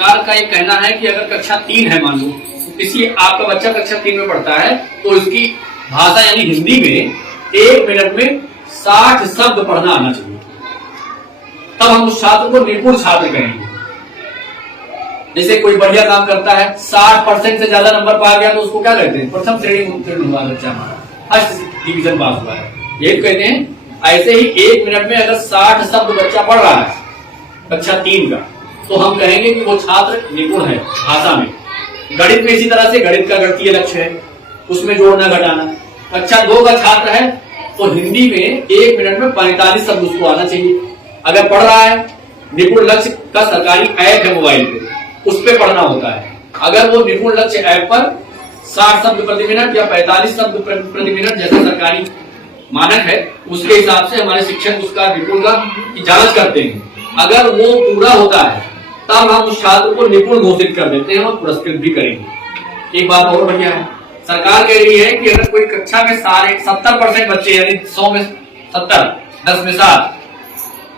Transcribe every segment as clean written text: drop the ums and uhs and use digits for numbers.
सरकार का ये कहना है कि अगर कक्षा 3 है मान लो, तो किसी आपका बच्चा कक्षा 3 में पढ़ता है तो इसकी भाषा यानी हिंदी में 1 मिनट में 60 शब्द पढ़ना आना चाहिए, तब हम उस छात्र को निपुण छात्र कहेंगे। जैसे कोई बढ़िया काम करता है, 60% से ज्यादा नंबर पा गया तो उसको क्या कहते हैं? प्रथम श्रेणी में उत्तीर्ण हुआ बच्चा हमारा, फर्स्ट डिवीजन पास हुआ है, ये कहते हैं। ऐसे ही 1 मिनट में अगर 60 शब्द बच्चा पढ़ रहा है कक्षा 3 का, तो हम कहेंगे कि वो छात्र निपुण है भाषा में। गणित में इसी तरह से गणित का गणितीय लक्ष्य है, उसमें जोड़ना घटाना। कक्षा 2 का छात्र है तो हिंदी में 1 मिनट में 45 शब्द उसको आना चाहिए। अगर पढ़ रहा है, निपुण लक्ष्य का सरकारी ऐप है मोबाइल पे, उस पे पढ़ना होता है। अगर वो निपुण लक्ष्य ऐप पर 60 शब्द प्रति मिनट या 45 शब्द प्रति मिनट जैसा सरकारी मानक है, उसके हिसाब से हमारे शिक्षक उसका निपुण की जांच करते हैं। अगर वो पूरा होता है तब हम उस छात्र को निपुण घोषित कर देते हैं और पुरस्कृत भी करेंगे। एक बात और बढ़िया है, सरकार कह रही है कि अगर कोई कक्षा में सारे 70% बच्चे यानी 100 में 70, 10 में 7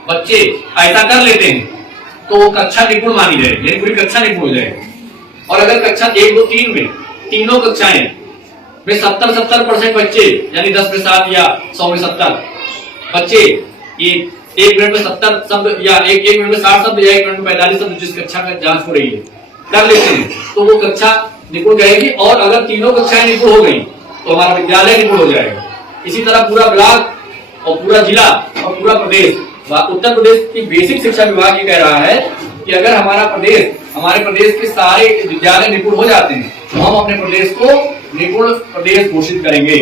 बच्चे ऐसा कर लेते हैं तो वो कक्षा निपुण मानी जाएगी, पूरी कक्षा निपुण हो जाएगी। और अगर कक्षा 1, 2, 3 में तीनों कक्षाएं में 70% बच्चे यानी 10 में 7 या 100 में 70 बच्चे ये 1 मिनट में 70 शब्द या 1 मिनट में 60 शब्द या 1 मिनट में 45 शब्द जिस कक्षा में जांच हो रही है कर लेते हैं तो वो कक्षा निपुण कहेगी। और अगर तीनों कक्षाएं निपुण हो गई तो हमारा विद्यालय निपुण हो जाएगा। इसी तरह पूरा ब्लॉक और पूरा जिला और पूरा प्रदेश, उत्तर प्रदेश की बेसिक शिक्षा विभाग ये कह रहा है कि अगर हमारे प्रदेश के सारे विद्यालय निपुण हो जाते हैं तो हम अपने प्रदेश को निपुण प्रदेश घोषित करेंगे।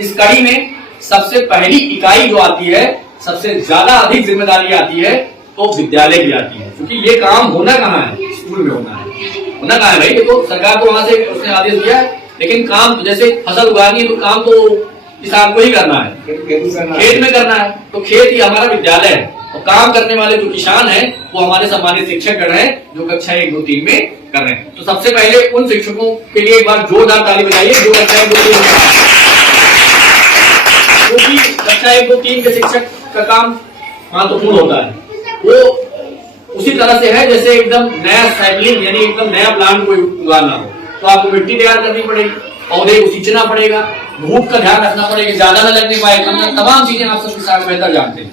इस कड़ी में सबसे पहली इकाई जो आती है, सबसे ज्यादा अधिक जिम्मेदारी आती है तो विद्यालय की आती है, क्योंकि ये काम होना कहाँ है? स्कूल में होना कहाँ है भाई? देखो सरकार को वहां से उसने आदेश दिया है, लेकिन काम जैसे फसल उगानी है तो काम तो किसान को ही करना है, खेत में करना है, तो खेत ही हमारा विद्यालय है। और काम करने वाले जो किसान हैं वो हमारे सम्मानित शिक्षक गण हैं जो कक्षा 1, 2, 3 में कर रहे हैं। तो सबसे पहले उन शिक्षकों के लिए एक बार जोरदार ताली बजाइए जो कक्षा 1, 2, 3 क्योंकि कक्षा 1, 2, 3 के शिक्षक का काम महत्वपूर्ण होता है। वो उसी तरह से है जैसे एकदम नया सैपलिंग यानी एकदम नया प्लांट कोई उगाना हो तो आपको मिट्टी तैयार करनी पड़ेगी, पौधे को सींचना पड़ेगा, धूप का ध्यान रखना पड़ेगा, ज्यादा न लगने पाए, तमाम चीजें आप सबके साथ बेहतर जानते हैं।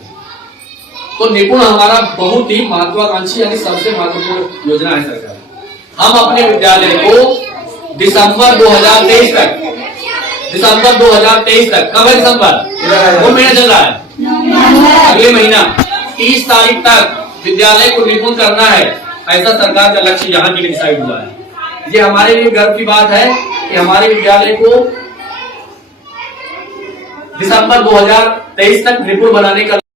तो निपुण हमारा बहुत ही महत्वाकांक्षी यानी सबसे महत्वपूर्ण योजना है सरकार। हम अपने विद्यालय को दिसंबर 2023 तक कब है? दिसंबर, वो महीना चल रहा है, अगले महीना 30 तारीख तक विद्यालय को निपुण करना है, ऐसा सरकार का लक्ष्य यहाँ के लिए डिसाइड हुआ है। ये हमारे लिए गर्व की बात है कि हमारे विद्यालय को दिसंबर 2023 तक निपुण बनाने का